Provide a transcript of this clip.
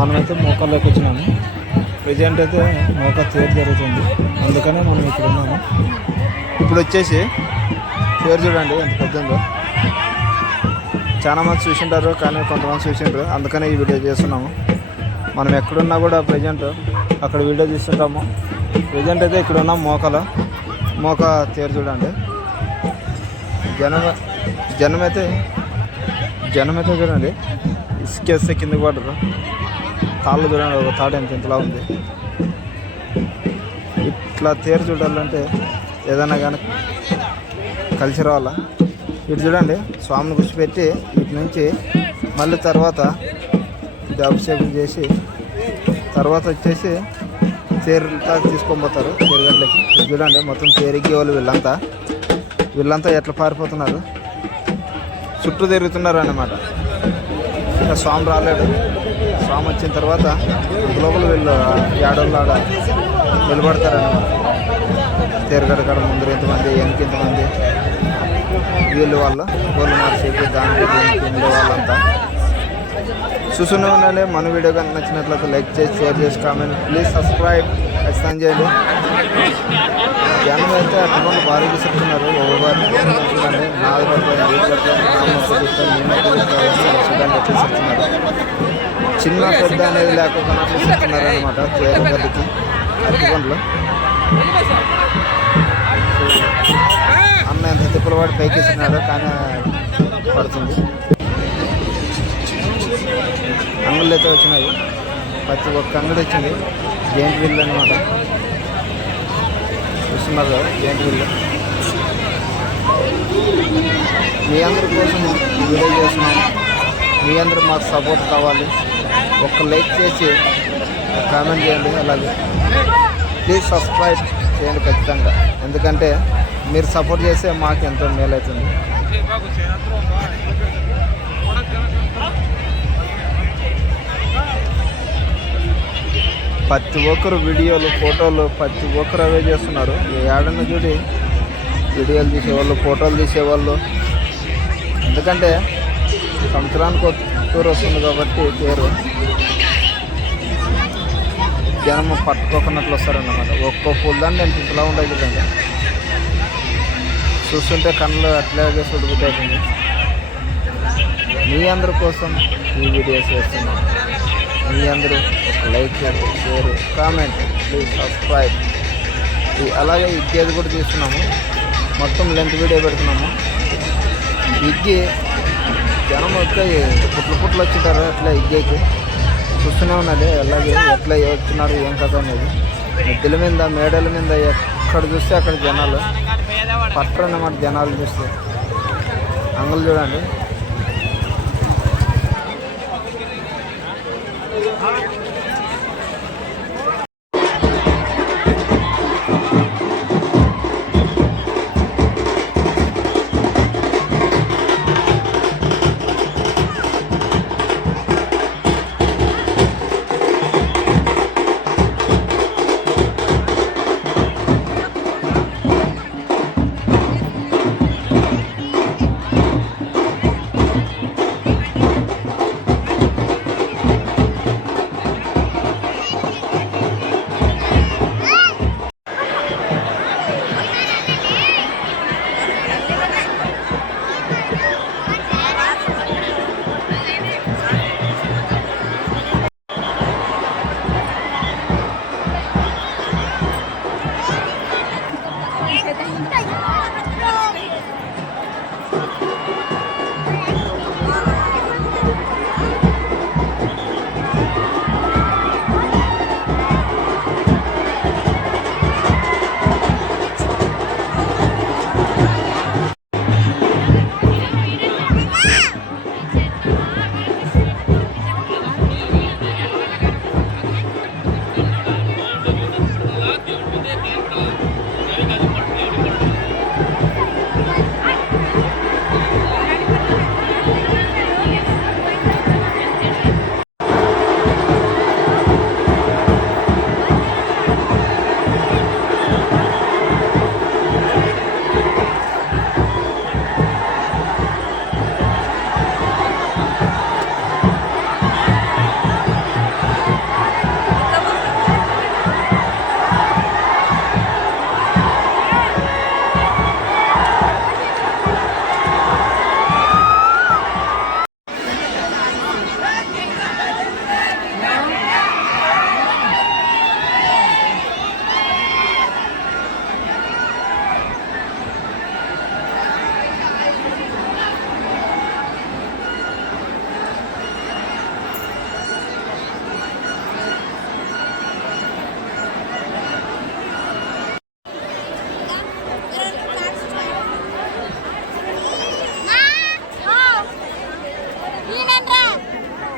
మనమైతే మోకాల్లోకి వచ్చినాము. ప్రజెంట్ అయితే మోకా తేరు జరుగుతుంది, అందుకనే మనం ఇక్కడ ఉన్నాము. ఇప్పుడు వచ్చేసి తేరు చూడండి ఎంత పెద్దందో. చాలా మంది చూసింటారు కానీ కొంతమంది చూసింటారు, అందుకనే ఈ వీడియో చేస్తున్నాము. మనం ఎక్కడున్నా కూడా ప్రజెంట్ అక్కడ వీడియో తీస్తుంటాము. ప్రజెంట్ అయితే ఇక్కడ ఉన్నాం మోకా తేరు చూడండి. జనమైతే చూడండి ఇసుకేస్తే కిందకి పడరు. తాళ్ళు చూడండి, ఒక తాడు ఇంతలా ఉంది. ఇట్లా తేరు చూడాలంటే ఏదైనా కానీ కలిసి రావాలా. ఇటు చూడండి స్వామిని కూర్చోపెట్టి ఇటు నుంచి మళ్ళీ తర్వాత ఇది అభిషేకం చేసి తర్వాత వచ్చేసి తేరుతా తీసుకొని పోతారు తేరుగడ్లకి. ఇది చూడండి మొత్తం తేరిగే వాళ్ళు వీళ్ళంతా ఎట్లా పారిపోతున్నారు, చుట్టూ తిరుగుతున్నారు అన్నమాట. ఇంకా స్వామి రాలేడు. స్వామి వచ్చిన తర్వాత లోపల వీళ్ళు ఏడోళ్ళు ఆడ నిలబడతారన్నమాట. తేరుగడ్డ కాడ ముందర ఎంతమంది వెనక ఎంతమంది వీళ్ళు గోళ్ళు మార్చేసి దానికి ఉండే వాళ్ళంతా చూస్తూనే ఉండండి. మన వీడియో కనుక నచ్చినట్లయితే లైక్ చేసి షేర్ చేసి కామెంట్ ప్లీజ్ సబ్స్క్రైబ్ ఖచ్చితంగా చేయండి. జనం అయితే అటువంటి భారీ విసురుతున్నారు. ఒకవారు చూడండి 4 రూపాయలు విసురుతున్నారు. చిన్న పెద్ద అనేది లేకుండా విసురుతున్నారు అనమాట. తేరుగడ్డకి అరటిపండ్లు అన్న ఎంత తిప్పలు వాడి పైకి ఇస్తున్నాడు కానీ పడుతుంది. అంగుళ్ళు అయితే వచ్చినాయి, ప్రతి ఒక్క అంగడి వచ్చింది. జెయింట్ వీల్ అనమాట, చూస్తున్నారు కదా జెయింట్ వీల్. మీ అందరి కోసం వీడియో చేస్తున్నాం. మీ అందరూ మాకు సపోర్ట్ కావాలి. ఒక్క లైక్ చేసి కామెంట్ చేయండి. అలాగే ప్లీజ్ సబ్స్క్రైబ్ చేయండి ఖచ్చితంగా, ఎందుకంటే మీరు సపోర్ట్ చేస్తే మాకు ఎంతో మేలు అవుతుంది. ప్రతి ఒక్కరు వీడియోలు ఫోటోలు ప్రతి ఒక్కరు అవే చేస్తున్నారు. ఏడన్నా చూడి వీడియోలు తీసేవాళ్ళు ఫోటోలు తీసేవాళ్ళు, ఎందుకంటే సంవత్సరానికి ఒక టూర్ వస్తుంది కాబట్టి పేరు జనం పట్టుకోకున్నట్లు వస్తారన్నమాట. ఒక్కో పూలదాన్ని నేను ఇంతలా ఉండదు కదండి, చూస్తుంటే కళ్ళు అట్లాగే సుడిబుద్ధి అవుతుంది. మీ అందరి కోసం ఈ వీడియోస్ చేస్తున్నాం. మీ అందరూ ఒక like share comment please subscribe. అలాగే ఇగ్గేది కూడా తీస్తున్నాము, మొత్తం లెంత్ వీడియో పెడుతున్నాము. ఇగ్గి జనం వచ్చి పుట్లు వచ్చింటారు అట్లా ఇగ్గేకి చూస్తూనే ఉన్నది. అలాగే ఎట్లా వస్తున్నారు ఏం కథ అనేది మిద్దెల మీద మేడల మీద ఎక్కడ చూస్తే అక్కడ జనాలు పట్టరు అన్నమాట. జనాలు చూస్తే అంగులు చూడండి.